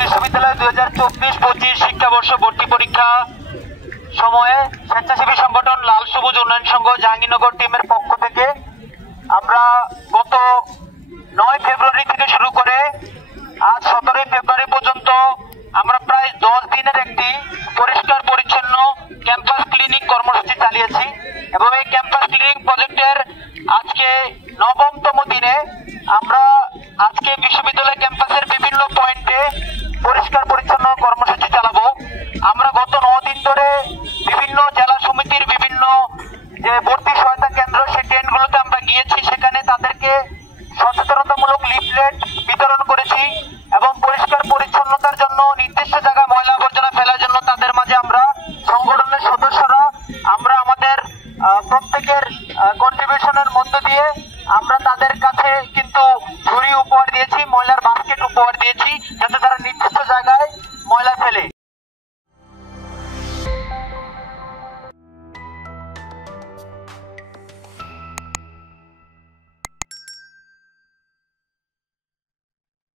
বিশ্ববিদ্যালয় 2024-25 শিক্ষাবর্ষ ভর্তি পরীক্ষা সময়ে স্বেচ্ছাসেবী সংগঠন লাল সবুজ উন্নয়ন সংঘ জাহাঙ্গীরনগর টিমের পক্ষ থেকে আমরা গত 9 ফেব্রুয়ারি থেকে শুরু করে আজ 17 ফেব্রুয়ারি পর্যন্ত আমরা প্রায় 10 দিনের একটি পরিষ্কার পরিচ্ছন্ন ক্যাম্পাস ক্লিনিং কর্মসূচি চালিয়েছি এবং এই ক্যাম্পাস ক্লিনিং প্রজেক্টের আজকে 9তম দিনে আমরা আজকে বিশ্ববিদ্যালয় ক্যাম্পাসের বিভিন্ন পয়েন্টে পরিষ্কার পরিচ্ছন্ন কর্মসূচি চালাবো। আমরা গত 9 দিন ধরে বিভিন্ন জেলা সমিতির বিভিন্ন যে ভর্তি সহায়তা কেন্দ্র সেই টেন্টগুলোতে আমরা গিয়েছি, সেখানে তাদেরকে সচেতনতামূলক লিফলেট বিতরণ করেছি এবং পরিষ্কার পরিচ্ছন্নতার জন্য নির্দিষ্ট জায়গায় ময়লা আবর্জনা ফেলার জন্য তাদের মাঝে আমরা সংগঠনের সদস্যরা আমরা আমাদের প্রত্যেকের কন্ট্রিবিউশনের মধ্য দিয়ে আমরা তাদের কাছে কিন্তু ঝুড়ি উপহার দিয়েছি, ময়লার বাস্কেট উপহার দিয়েছি, যাতে তারা নির্দিষ্ট জায়গায়